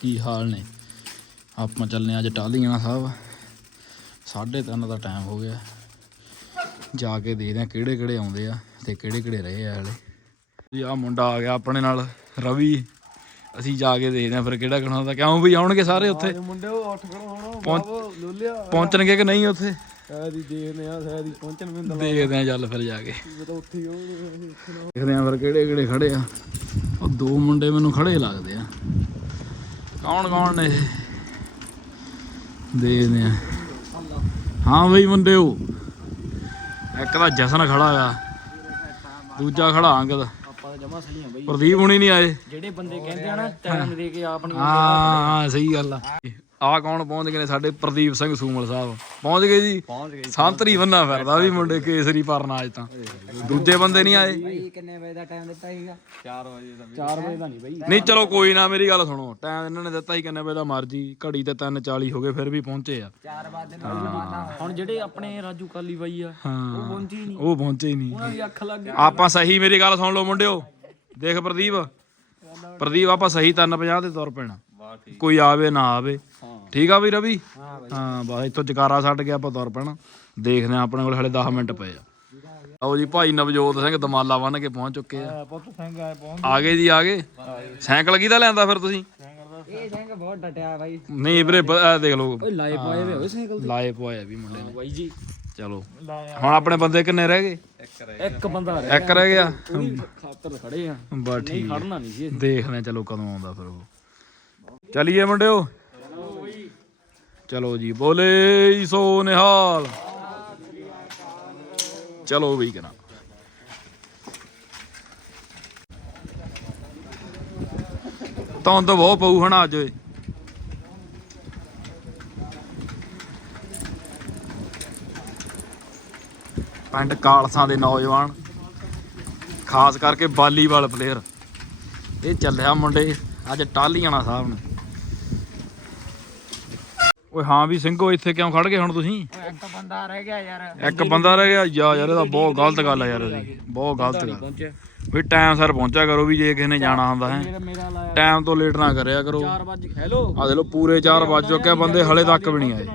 ਕੀ ਹਾਲ ਨੇ? ਆਪਾਂ ਚੱਲਨੇ ਅੱਜ ਟਾਲੀਆਂ ਸਾਹਿਬ। ਸਾਢੇ ਤਿੰਨ ਦਾ ਟਾਈਮ ਹੋ ਗਿਆ। ਜਾ ਕੇ ਦੇਖਦੇ ਆ ਕਿਹੜੇ ਕਿਹੜੇ ਆਉਂਦੇ ਆ ਤੇ ਕਿਹੜੇ ਕਿਹੜੇ ਰਹੇ ਆ ਹਲੇ। ਜੀ ਆ ਮੁੰਡਾ ਆ ਗਿਆ ਆਪਣੇ ਨਾਲ ਰਵੀ। ਅਸੀਂ ਜਾ ਕੇ ਦੇਖਦੇ ਆ ਫਿਰ ਕਿਹੜਾ ਕਿਹੜਾ ਆਉਂਦਾ। ਕਿਉਂ ਵੀ ਆਉਣਗੇ ਸਾਰੇ ਉੱਥੇ? ਮੁੰਡੇ ਉਹ ਉੱਠ ਖੜੋ ਪਹੁੰਚਣਗੇ ਕਿ ਨਹੀਂ ਉੱਥੇ? ਹੀ ਦੇਖਦੇ ਆ ਹੀ ਪਹੁੰਚਣ ਵੀ ਦੇਖਦੇ ਆ ਚੱਲ ਫਿਰ ਜਾ ਕੇ। ਦੇਖਦੇ ਆ ਫਿਰ ਕਿਹੜੇ ਕਿਹੜੇ ਖੜੇ ਆ। ਉਹ ਦੋ ਮੁੰਡੇ ਮੈਨੂੰ ਖੜੇ ਲੱਗਦੇ ਆ। ਕੌਣ ਕੌਣ ਨੇ? ਦੇਖਦੇ ਆ ਹਾਂ ਬਈ ਮੁੰਡਿਓ ਇੱਕ ਤਾਂ ਜਸਨ ਖੜਾ ਗਾ ਦੂਜਾ ਖੜਾ ਅੰਗਦ। ਆਪਾਂ ਤਾਂ ਜਮਾ ਸਹੀ ਆ ਬਈ ਪ੍ਰਦੀਪ ਹੁਣੀ ਨਹੀਂ ਆਏ। ਜਿਹੜੇ ਬੰਦੇ ਕਹਿੰਦੇ ਆ ਨਾ ਟਾਈਮ ਦੇ ਕੇ ਆਪਣੀ ਹਾਂ ਹਾਂ ਸਹੀ ਗੱਲ ਆ। ਆ ਕੌਣ ਪਹੁੰਚ ਗਏ ਨੇ ਸਾਡੇ ਪ੍ਰਦੀਪ ਸਿੰਘ ਸੂਮਲ ਸਾਹਿਬ? ਪਹੁੰਚ ਗਏ ਜੀ? ਪਹੁੰਚ ਗਏ ਸੰਤਰੀ ਬੰਨਾ ਫਿਰਦਾ ਵੀ ਮੁੰਡੇ ਕੇਸਰੀ ਪਰਨਾ ਅੱਜ ਤਾਂ। ਦੂਜੇ ਬੰਦੇ ਨਹੀਂ ਆਏ। ਕਿੰਨੇ ਵਜੇ ਦਾ ਟਾਈਮ ਦਿੱਤਾ ਸੀਗਾ? 4 ਵਜੇ ਦਾ। 4 ਵਜੇ ਦਾ ਨਹੀਂ ਬਈ। ਨਹੀਂ ਚਲੋ ਕੋਈ ਨਾ ਮੇਰੀ ਗੱਲ ਸੁਣੋ। ਟਾਈਮ ਇਹਨਾਂ ਨੇ ਦਿੱਤਾ ਹੀ ਕਿੰਨੇ ਵਜੇ ਦਾ? ਮਰਜ਼ੀ ਘੜੀ ਤੇ 3:40 ਹੋ ਗਏ ਫਿਰ ਵੀ ਪਹੁੰਚੇ ਆ। 4 ਵਜੇ ਦਾ ਹੁਣ ਜਿਹੜੇ ਆਪਣੇ ਰਾਜੂ ਕਾਲੀ ਬਾਈ ਆ ਹਾਂ। ਪਹੁੰਚੀ ਨਹੀਂ। ਉਹ ਪਹੁੰਚੇ ਹੀ ਨਹੀਂ। ਉਹਨਾਂ ਦੀ ਅੱਖ ਲੱਗ ਗਈ। ਆਪਾਂ ਸਹੀ ਮੇਰੀ ਗੱਲ ਸੁਣ ਲਓ ਮੁੰਡਿਓ। ਦੇਖ ਪ੍ਰਦੀਪ। ਪ੍ਰਦੀਪ ਆਪਾਂ ਸਹੀ 350 ਤੇ ਤੁਰ ਪੈਣਾ। ਕੋਈ ਆਵੇ ਨਾ ਆਵੇ। ਠੀਕ ਆ ਵੀ ਰਵੀ? ਹਾਂ ਬਈ। ਹਾਂ ਬਸ ਇੱਥੋਂ ਜਕਾਰਾ ਛੱਡ ਕੇ ਆਪਾਂ ਤੁਰ ਪੈਣਾ। ਦੇਖਦੇ ਆ ਆਪਣੇ ਕੋਲ ਹਲੇ 10 ਮਿੰਟ ਪਏ ਆ। ਆਓ ਜੀ ਭਾਈ ਨਵਜੋਤ ਸਿੰਘ ਦਮਾਲਾ ਬੰਨ ਕੇ ਪਹੁੰਚ ਚੁੱਕੇ ਆ। ਪੁੱਤ ਸਿੰਘ ਆਏ ਪਹੁੰਚ ਆ ਗਏ ਜੀ ਆ ਗਏ? ਸਾਈਕਲ ਕਿਹਦਾ ਲਿਆਂਦਾ ਫਿਰ ਤੁਸੀਂ? ਇਹ ਸਿੰਘ ਬਹੁਤ ਡਟਿਆ ਬਾਈ। ਨਹੀਂ ਵੀਰੇ ਦੇਖ ਲਓ। ਓਏ ਲਾਏ ਪਾਏ ਵੇ ਹੋਏ ਸਾਈਕਲ ਲਾਏ ਪਵਾਇਆ ਵੀ ਮੁੰਡੇ ਨੇ। ਬਾਈ ਜੀ। ਚਲੋ। ਹੁਣ ਆਪਣੇ ਬੰਦੇ ਕਿੰਨੇ ਰਹਿ ਗਏ? ਇੱਕ ਬੰਦਾ ਰਹਿ ਇੱਕ ਰਹਿ ਗਿਆ। ਖਾਤਰ ਖੜੇ ਆ। ਬਸ ਠੀਕ ਆ। ਖੜਨਾ ਨਹੀਂ ਸੀ। ਦੇਖਦੇ ਆ ਚਲੋ ਕਦੋਂ ਆਉਂਦਾ ਫਿਰ ਉਹ। ਚਲਿਏ ਮੁੰਡਿਓ। ਚਲੋ ਜੀ, ਬੋਲੇ ਸੋ ਨਿਹਾਲ। ਚਲੋ ਵੀ ਕਰਾਂ ਤਾਂ ਤਾਂ ਬਹੁਤ ਪਊ ਹਣਾ ਅੱਜ। ਓਏ ਪਿੰਡ ਕਾਲਸਾਂ ਦੇ ਨੌਜਵਾਨ, ਖਾਸ ਕਰਕੇ ਵਾਲੀਬਾਲ ਪਲੇਅਰ ਇਹ ਚੱਲਿਆ ਮੁੰਡੇ, ਅੱਜ ਟਾਲੀਆਣਾ ਸਾਹਿਬ ਨੇ। ਓਏ ਹਾਂ ਵੀ ਸਿੰਘੋ ਇੱਥੇ ਕਿਉਂ ਖੜ ਗਏ ਹੁਣ ਤੁਸੀਂ? ਇੱਕ ਬੰਦਾ ਰਹਿ ਗਿਆ ਯਾਰ। ਇੱਕ ਬੰਦਾ ਰਹਿ ਗਿਆ? ਯਾ ਯਾਰ ਇਹ ਤਾਂ ਬਹੁਤ ਗਲਤ ਗੱਲ ਆ ਯਾਰ ਇਹਦੀ। ਬਹੁਤ ਗਲਤ ਗੱਲ। ਵੀ ਟਾਈਮ ਸਿਰ ਪਹੁੰਚਿਆ ਕਰੋ ਵੀ ਜੇ ਕਿਸੇ ਨੇ ਜਾਣਾ ਹੁੰਦਾ ਹੈ। ਟਾਈਮ ਤੋਂ ਲੇਟ ਨਾ ਕਰਿਆ ਕਰੋ। 4 ਵਜੇ ਹੈਲੋ? ਆ ਲੋ ਪੂਰੇ 4 ਵੱਜ ਚੁੱਕੇ ਬੰਦੇ ਹਲੇ ਤੱਕ ਵੀ ਨਹੀਂ ਆਏ।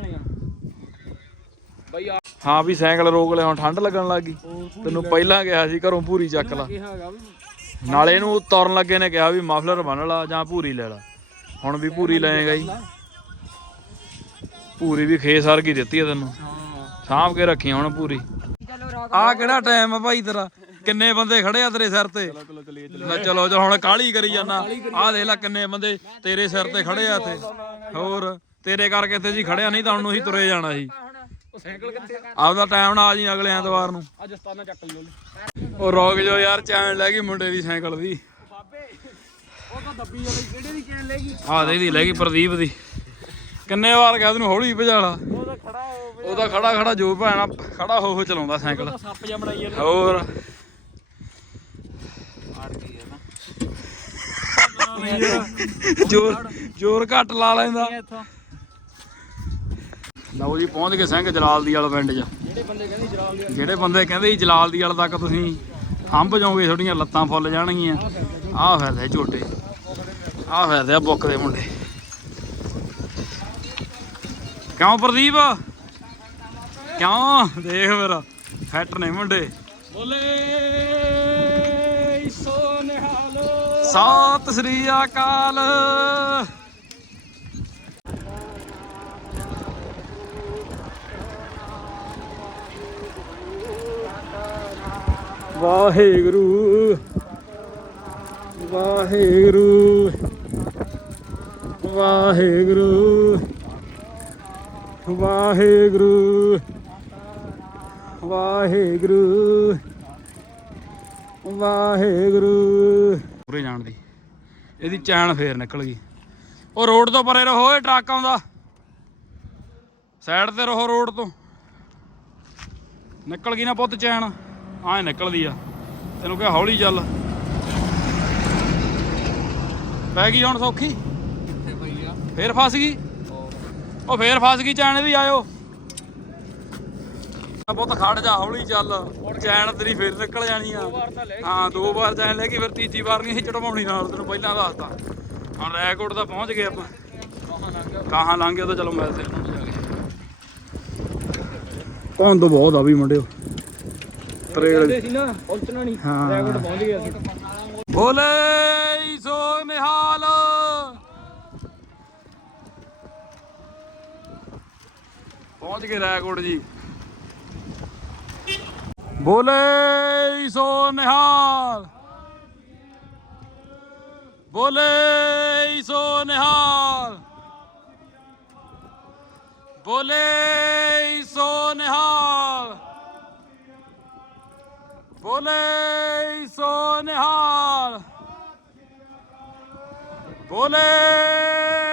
ਬਈ ਹਾਂ ਵੀ ਸਾਈਕਲ ਰੋਕ ਲਿਆ ਹੁਣ ਠੰਡ ਲੱਗਣ ਲੱਗ ਗਈ। ਤੈਨੂੰ ਪਹਿਲਾਂ ਕਿਹਾ ਸੀ ਘਰੋਂ ਪੂਰੀ ਚੱਕ ਲਾ। ਨਾਲੇ ਇਹਨੂੰ ਤੁਰਨ ਲੱਗੇ ਨੇ ਕਿਹਾ ਵੀ ਮਫਲਰ ਬੰਨ ਲਾ ਜਾਂ ਪੂਰੀ ਲੈ ਲਾ। ਹੁਣ ਵੀ ਪੂਰੀ ਲਏਗਾ ਹੀ ਪੂਰੀ ਵੀ ਖੇਸ ਵਰਗੀ ਦਿੱਤੀ ਆ ਤੈਨੂੰ? ਹਾਂ। ਸਾਂਭ ਕੇ ਰੱਖੀ ਹੁਣ ਪੂਰੀ। ਚਲੋ ਆ ਕਿਹੜਾ ਟਾਈਮ ਆ ਭਾਈ ਤੇਰਾ? ਕਿੰਨੇ ਬੰਦੇ ਖੜੇ ਆ ਤੇਰੇ ਸਿਰ ਤੇ? ਲੈ ਚਲੋ ਜੋ ਹੁਣ ਕਾਲੀ ਕਰੀ ਜਾਣਾ ਆ ਦੇਖ ਲੈ ਕਿੰਨੇ ਬੰਦੇ ਤੇਰੇ ਸਿਰ ਤੇ ਖੜੇ ਆ ਇੱਥੇ। ਹੋਰ ਤੇਰੇ ਕਰਕੇ ਇੱਥੇ ਜੀ ਖੜਿਆ ਨਹੀਂ ਤਾਂ ਹੁਣ ਨੂੰ ਹੀ ਤੁਰੇ ਜਾਣਾ ਸੀ। ਆਪਦਾ ਟਾਈਮ ਨਾਲ ਆ ਜੀ ਅਗਲੇ ਐਤਵਾਰ ਨੂੰ। ਅੱਜ ਸਤਾਨਾ ਚੱਕ ਲਿਓ ਉਹ ਰੋਕ ਜੋ ਯਾਰ ਚੈਨ ਲੈ ਗਈ ਮੁੰਡੇ ਦੀ ਸਾਈਕਲ ਦੀ। ਬਾਬੇ ਉਹ ਤਾਂ ਦੱਬੀ ਵਾਲੀ ਕਿਹੜੇ ਦੀ ਚੈਨ ਲੈ ਗਈ? ਆ ਦੇ ਦੀ ਲੈ ਗਈ ਪ੍ਰਦੀਪ ਦੀ। ਕਿੰਨੇ ਵਾਰ ਕਹਿ ਤੈਨੂੰ ਹੌਲੀ ਭਜਾਲਾ ਉਹ ਤਾਂ ਖੜਾ ਉਹਦਾ ਖੜਾ ਖੜਾ ਜੋ ਭੈਣਾ ਖੜਾ ਹੋ ਹੋ ਚਲਾਉਂਦਾ ਸਾਈਕਲ। ਤਾਂ ਸੱਪ ਜਿਹਾ ਬਣਾਈ ਜਾਂਦਾ। ਹੋਰ। ਜ਼ੋਰ ਜ਼ੋਰ ਘੱਟ ਲਾ ਲੈਂਦਾ। ਲਓ ਜੀ ਪਹੁੰਚ ਗਏ ਸਿੰਘ ਜਲਾਲ ਦੀ ਵਾਲਾ ਪਿੰਡ 'ਚ। ਜਿਹੜੇ ਬੰਦੇ ਕਹਿੰਦੇ ਜਲਾਲ ਦੀ ਜਿਹੜੇ ਬੰਦੇ ਕਹਿੰਦੇ ਜੀ ਜਲਾਲ ਦੀ ਵਾਲਾ ਤੱਕ ਤੁਸੀਂ ਅੰਬ ਜਾਓਗੇ ਤੁਹਾਡੀਆਂ ਲੱਤਾਂ ਫੁੱਲ ਜਾਣਗੀਆਂ। ਆਹ ਫਿਰਦੇ ਝੋਟੇ। ਆਹ ਫਿਰਦੇ ਬੁੱਕ ਦੇ ਮੁੰਡੇ। ਕਿਉਂ ਪ੍ਰਦੀਪ? ਕਿਉਂ? ਦੇਖ ਮੇਰਾ ਫੈਟ ਨੇ ਮੁੰਡੇ। ਬੋਲੇ ਸੋ ਨਿਹਾਲੋ। ਸਤਿ ਸ੍ਰੀ ਅਕਾਲ। ਵਾਹਿਗੁਰੂ ਵਾਹਿਗੁਰੂ ਵਾਹਿਗੁਰੂ। ਵਾਹਿਗੁਰੂ। ਵਾਹਿਗੁਰੂ। ਵਾਹਿਗੁਰੂ। ਪੂਰੇ ਜਾਣ ਦੀ। ਇਹਦੀ ਚੈਨ ਫੇਰ ਨਿਕਲ ਗਈ। ਉਹ ਰੋਡ ਤੋਂ ਪਰੇ ਰਹੋ ਇਹ ਟਰੱਕ ਆਉਂਦਾ। ਸਾਈਡ ਤੇ ਰਹੋ ਰੋਡ ਤੋਂ। ਨਿਕਲ ਗਈ ਨਾ ਪੁੱਤ ਚੈਨ। ਆਹ ਨਿਕਲਦੀ ਆ। ਤੈਨੂੰ ਕਿਹਾ ਹੌਲੀ ਚੱਲ। ਪੈ ਗਈ ਹੁਣ ਸੌਖੀ? ਕਿੱਥੇ ਪਈ ਆ? ਫੇਰ ਫਸ ਗਈ। ਉਹ ਫੇਰ ਫਸ ਗਈ ਚੈਨ ਇਹਦੀ ਆਇਓ। ਪੁੱਤ ਖੜ ਜਾ ਹੌਲੀ ਚੱਲ। ਚੈਨ ਤੇਰੀ ਫੇਰ ਨਿਕਲ ਜਾਣੀ ਆ। ਹਾਂ ਦੋ ਵਾਰ ਚੈਨ ਲੈ ਕੇ ਫਿਰ ਤੀਜੀ ਵਾਰ ਨਹੀਂ ਚੜਵਾਉਣੀ ਨਾਲ ਤੈਨੂੰ ਪਹਿਲਾਂ ਦੱਸਤਾ। ਹੁਣ ਰੈਕੋਰਡ ਤਾਂ ਪਹੁੰਚ ਗਏ ਆਪਾਂ। ਕਹਾਂ ਲੰਘ ਗਏ ਤਾਂ ਚਲੋ ਮਿਲਦੇ ਕੌਣ ਤੋਂ ਬਹੁਤ ਆ ਵੀ ਮੁੰਡਿਓ। ਤਰੇੜ ਸੀ ਨਾ ਪਹੁੰਚਣਾ ਨਹੀਂ। ਰੈਕੋਰਡ ਪਹੁੰਚ ਗਿਆ ਸੀ। ਬੋਲੇ ਸੋ ਨਿਹਾਲ ਪਹੁੰਚ ਗਏ ਰੈਕੋਰਡ ਜੀ। ਬੋਲੇ ਸੋ ਨਿਹਾਲ। ਬੋਲੇ ਸੋ ਨਿਹਾਲ। ਬੋਲੇ ਸੋ ਨਿਹਾਲ। ਬੋਲੇ ਸੋ ਨਿਹਾਲ। ਬੋਲੇ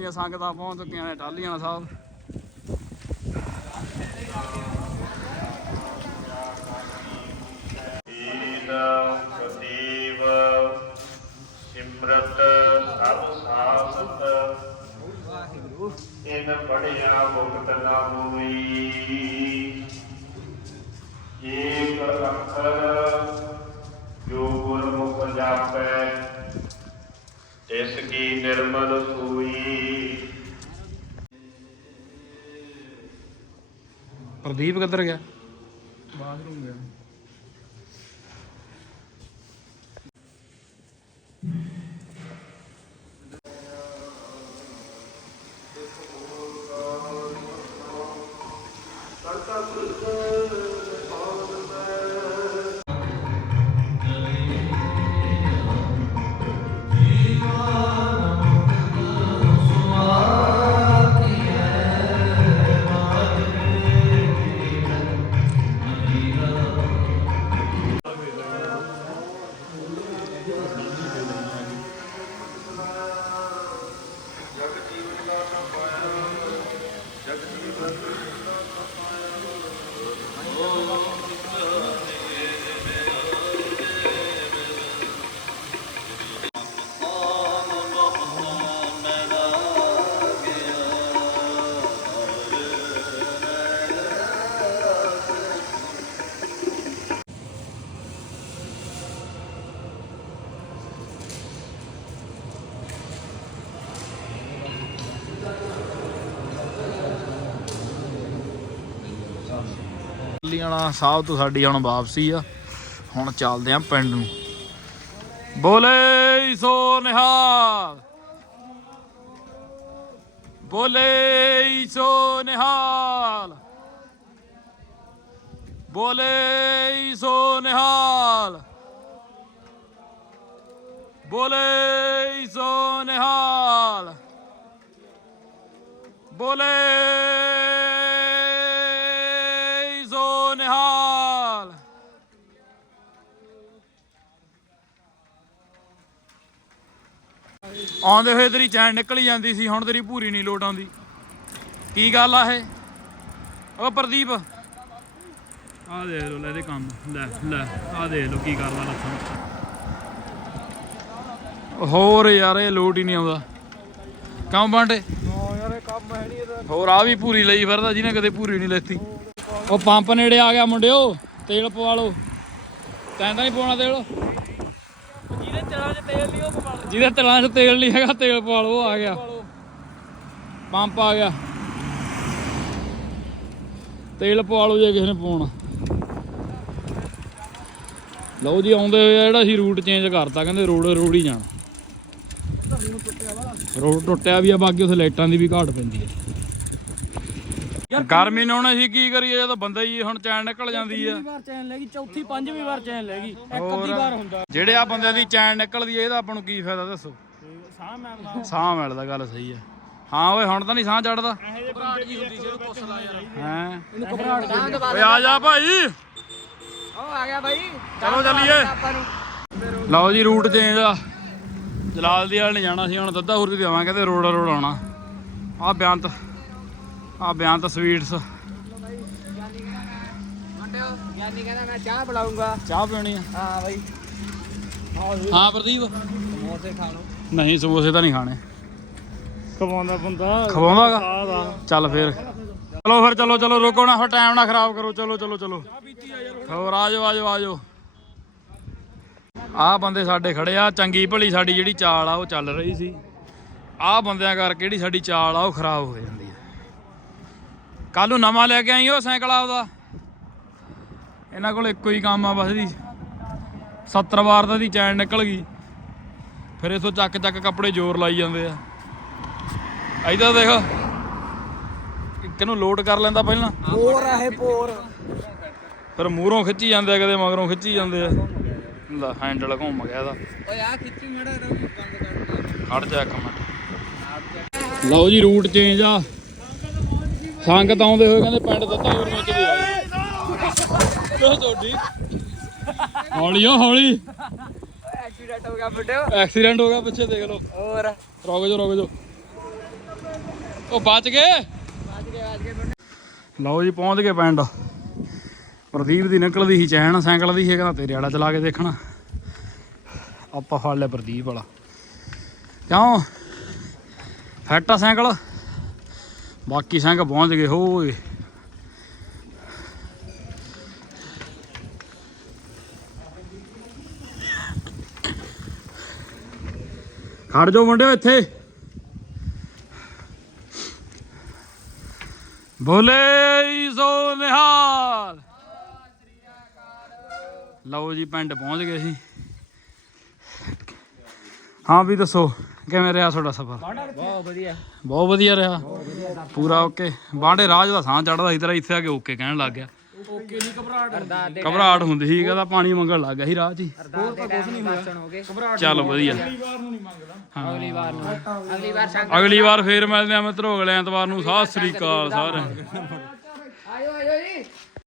ਦੀਆਂ ਸੰਗਤਾਂ ਪਹੁੰਚ ਚੁੱਕੀਆਂ ਨੇ ਟਾਲੀਆਂ ਸਾਹਿਬ। ਸਿਮਰਤ ਸਭ ਸਾਸਤ। ਇਨ ਬੜਿਆ ਮੁਕਤ ਨਾ ਹੋਈ ਏਕ ਅੱਖਰ ਜੋ ਗੁਰਮੁਖ ਜਾਪੈ ਤਿਸ ਕੀ ਨਿਰਮਲ ਸੂਈ। ਪ੍ਰਦੀਪ ਕਿੱਧਰ ਗਿਆ? ਬਾਥਰੂਮ ਗਿਆ। ਵਾਲਾ ਸਾਹਿਬ ਤੋਂ ਸਾਡੀ ਹੁਣ ਵਾਪਸੀ ਆ। ਹੁਣ ਚੱਲਦੇ ਆ ਪਿੰਡ ਨੂੰ। ਬੋਲੇ ਸੋ ਨਿਹਾਲ। ਬੋਲੇ ਸੋ ਨਿਹਾਲ। ਬੋਲੇ ਸੋ ਨਿਹਾਲ। ਬੋਲੇ ਸੋ ਨਿਹਾਲ। ਬੋਲੇ ਆਉਂਦੇ ਹੋਏ ਤੇਰੀ ਚੈਨ ਨਿਕਲ ਜਾਂਦੀ ਸੀ ਹੁਣ ਤੇਰੀ ਭੂਰੀ ਨਹੀਂ ਲੋਟ ਆਉਂਦੀ। ਕੀ ਗੱਲ ਆ ਇਹ? ਓ ਪ੍ਰਦੀਪ। ਆ ਦੇ ਲੋ ਲੈ ਦੇ ਕੰਮ। ਲੈ ਲੈ ਆ ਦੇ ਲੋ ਕੀ ਕਰਦਾ ਲੱਥਾਂ ਹੋਰ ਯਾਰ ਇਹ ਲੋਟ ਹੀ ਨਹੀਂ ਆਉਂਦਾ। ਕੰਮ ਬਾਂਟੇ ਹਾਂ ਯਾਰ ਇਹ ਕੰਮ ਹੈ ਨਹੀਂ ਇਹਦਾ। ਹੋਰ ਆ ਵੀ ਪੂਰੀ ਲਈ ਫਿਰਦਾ ਜਿਹਨੇ ਕਦੇ ਪੂਰੀ ਨਹੀਂ ਲੈਤੀ। ਉਹ ਪੰਪ ਨੇੜੇ ਆ ਗਿਆ ਮੁੰਡਿਓ ਤੇਲ ਪਵਾ ਲਓ। ਤੈਂ ਤਾਂ ਨਹੀਂ ਪਾਉਣਾ ਤੇਲ। ਤੇਲ ਨਹੀਂ ਉਹ ਜਿਹਦੇ ਤਲਾਂ 'ਚ ਤੇਲ ਨਹੀਂ ਹੈਗਾ ਤੇਲ ਪਵਾ ਲਓ ਆ ਗਿਆ। ਪੰਪ ਆ ਗਿਆ। ਤੇਲ ਪਵਾ ਲਓ ਜੇ ਕਿਸੇ ਨੇ ਪਾਉਣਾ। ਲਓ ਜੀ ਆਉਂਦੇ ਹੋਏ ਜਿਹੜਾ ਸੀ ਰੂਟ ਚੇਂਜ ਕਰਤਾ ਕਹਿੰਦੇ ਰੋਡ ਰੋਡ ਹੀ ਜਾਣਾ। ਰੋਡ ਟੁੱਟਿਆ ਵੀ ਆ ਬਾਕੀ ਉੱਥੇ ਲਾਈਟਾਂ ਦੀ ਵੀ ਘਾਟ ਪੈਂਦੀ ਹੈ ਗਰਮੀ ਨੂੰ ਹੁਣ ਅਸੀਂ ਕੀ ਕਰੀਏ ਜਦੋਂ ਬੰਦਾ ਹੀ ਹੁਣ ਚੈਨ ਨਿਕਲ ਜਾਂਦੀ ਆ। ਵਾਰ ਚੈਨ ਲੈ ਗਈ? ਚੌਥੀ ਪੰਜਵੀਂ ਵਾਰ ਚੈਨ ਲੈ ਗਈ। ਇੱਕ। ਅੱਧੀ ਵਾਰ ਹੁੰਦਾ। ਜਿਹੜੇ ਆ ਬੰਦਿਆਂ ਦੀ ਚੈਨ ਨਿਕਲਦੀ ਇਹਦਾ ਆਪਾਂ ਨੂੰ ਕੀ ਫਾਇਦਾ ਦੱਸੋ? ਸਾਹ ਮੈਂ ਸਾਹ ਮਿਲਦਾ ਗੱਲ ਸਹੀ ਹੈ ਹਾਂ ਓਏ ਹੁਣ ਤਾਂ ਨਹੀਂ ਸਾਹ ਚੜਦਾ। ਘਬਰਾਹਟ ਜੀ ਹੁੰਦੀ ਸੀ ਉਹਨੂੰ ਪੁੱਛਦਾ ਯਾਰ। ਹੈ? ਇਹਨੂੰ ਘਬਰਾਹਟ ਓਏ ਆ ਜਾ ਭਾਈ। ਉਹ ਆ ਗਿਆ ਬਾਈ ਚਲੋ ਚੱਲੀਏ। ਲਓ ਜੀ ਰੂਟ ਚੇਂਜ ਆ। ਜਲਾਲ ਦੀ ਵਾਲ ਨਹੀਂ ਜਾਣਾ ਸੀ ਹੁਣ ਦੱਦਾ ਹੋਰ ਵੀ ਦੇਵਾਂਗੇ ਤੇ ਰੋਡ ਰੋਡ ਆਉਣਾ। ਆ ਬਿਆੰਤ। ਆ ਬਿਆੰਤ ਸਵੀਟਸ ਗਿਆਨੀ ਕਹਿੰਦਾ ਮੈਂ ਚਾਹ ਬੁਲਾਉਂਗਾ ਚਾਹ ਪੀਣੀ ਆ। ਹਾਂ ਬਾਈ। ਹਾਂ ਪ੍ਰਦੀਪ। ਸਮੋਸੇ ਖਾ ਲਓ। ਨਹੀਂ ਸਮੋਸੇ ਤਾਂ ਨਹੀਂ ਖਾਣੇ। ਕਮਾਉਂਦਾ ਬੰਦਾ। ਖਵਾਉਂਦਾਗਾ? ਚੱਲ ਫੇਰ। ਚਲੋ ਫਿਰ ਚਲੋ ਚਲੋ ਰੁਕੋ ਨਾ ਫਿਰ ਟਾਈਮ ਨਾ ਖਰਾਬ ਕਰੋ। ਚਲੋ ਚਲੋ ਚਲੋ। ਹੋਰ ਆਜੋ ਆਜੋ ਆਜੋ। ਆਹ ਬੰਦੇ ਸਾਡੇ ਖੜੇ ਆ। ਚੰਗੀ ਭਲੀ ਸਾਡੀ ਜਿਹੜੀ ਚਾਲ ਆ ਉਹ ਚੱਲ ਰਹੀ ਸੀ। ਆਹ ਬੰਦਿਆਂ ਕਰਕੇ ਜਿਹੜੀ ਸਾਡੀ ਚਾਲ ਆ ਉਹ ਖਰਾਬ ਹੋ ਜਾਂਦੀ ਕੱਲ ਨੂੰ ਨਵਾਂ ਲੈ ਕੇ ਆਈ ਉਹ ਸਾਈਕਲ ਆਪਦਾ। ਇਹਨਾਂ ਕੋਲ ਇੱਕੋ ਹੀ ਕੰਮ ਆ ਬਸ ਦੀ 70 ਵਾਰ ਦਾ ਦੀ ਚੈਨ ਨਿਕਲ ਗਈ। ਫਿਰ ਇਥੋਂ ਚੱਕ ਚੱਕ ਕੱਪੜੇ ਜ਼ੋਰ ਲਾਈ ਜਾਂਦੇ ਆ। ਐਦਾਂ ਦੇਖ। ਕਿਨੂੰ ਲੋਡ ਕਰ ਲੈਂਦਾ ਪਹਿਲਾਂ? ਪੋਰ ਆ ਇਹ ਪੋਰ ਫਿਰ ਮੂਹਰੋਂ ਖਿੱਚੀ ਜਾਂਦੇ ਆ ਕਦੇ ਮਗਰੋਂ ਖਿੱਚੀ ਜਾਂਦੇ ਆ। ਲੈ ਹੈਂਡਲ ਘੁੰਮ ਗਿਆ ਇਹਦਾ। ਓਏ ਆ ਖਿੱਚੀ ਮੜਾ ਬੰਦ ਕਰ ਖੜ ਜਾ ਇੱਕ ਮਿੰਟ। ਲਓ ਜੀ ਰੂਟ ਚੇਂਜ ਆ। ਸੰਗਤ ਆਉਂਦੇ ਹੋਏ ਕਹਿੰਦੇ ਪਿੰਡ ਦਿੱਤਾ ਹੋਰ ਵਿੱਚ ਦੀ ਕਿਉਂ ਤੁਹਾਡੀ? ਹੌਲੀ ਓ ਹੌਲੀ। ਐਕਸੀਡੈਂਟ ਹੋ ਗਿਆ ਬੁੱਢਿਓ ਐਕਸੀਡੈਂਟ ਹੋ ਗਿਆ ਪਿੱਛੇ ਦੇਖ ਲਓ। ਹੋਰ। ਰੁਕ ਜਾ ਰੁਕ ਜਾ ਉਹ ਬਚ ਗਏ? ਵੱਜ ਗਏ ਵੱਜ ਗਏ ਲਓ ਜੀ ਪਹੁੰਚ ਗਏ ਪਿੰਡ। ਪ੍ਰਦੀਪ ਦੀ ਨਿਕਲਦੀ ਸੀ ਚੈਨ ਸਾਈਕਲ ਦੀ ਸੀ ਕਹਿੰਦਾ ਤੇਰੇ ਵਾਲਾ ਚਲਾ ਕੇ ਦੇਖਣਾ। ਆਪਾਂ ਫੜ ਲਿਆ ਪ੍ਰਦੀਪ ਵਾਲਾ। ਕਿਉਂ? Fit cycle? ਬਾਕੀ ਸਿੰਘ ਪਹੁੰਚ ਗਏ, ਹੋਏ। ਖੜ ਜਾਓ ਮੁੰਡਿਓ ਇੱਥੇ। ਬੋਲੇ ਸੋ ਨਿਹਾਲ। ਲਓ ਜੀ, ਪਿੰਡ ਪਹੁੰਚ ਗਏ ਸੀ। ਹਾਂ ਵੀ ਦੱਸੋ ਕਿਵੇਂ ਰਿਹਾ ਤੁਹਾਡਾ ਸਫ਼ਰ? ਬਹੁਤ ਵਧੀਆ। ਬਹੁਤ ਵਧੀਆ ਰਿਹਾ? ਪੂਰਾ ਓਕੇ ਬਾਂਡੇ ਰਾਜ ਦਾ ਸਾਹ ਚੜਦਾ ਸੀ ਤੇਰਾ ਇੱਥੇ ਆ ਕੇ ਓਕੇ ਕਹਿਣ ਲੱਗ ਗਿਆ। ਓਕੇ ਨਹੀਂ ਘਬਰਾਹਟ ਘਬਰਾਹਟ ਹੁੰਦੀ ਸੀ ਕਹਿੰਦਾ ਪਾਣੀ ਮੰਗਣ ਲੱਗ ਗਿਆ ਸੀ ਰਾਹ 'ਚ ਹੀ। ਚੱਲ ਵਧੀਆ। ਅਗਲੀ ਵਾਰ ਨੂੰ। ਅਗਲੀ ਵਾਰ ਅਗਲੀ ਵਾਰ ਫੇਰ ਮਿਲਦੇ ਆ ਮਿੱਤਰੋ ਅਗਲੇ ਐਤਵਾਰ ਨੂੰ। ਸਤਿ ਸ੍ਰੀ ਅਕਾਲ ਸਾਰਿਆਂ ਨੂੰ। ਆਇਓ ਆਇਓ ਜੀ।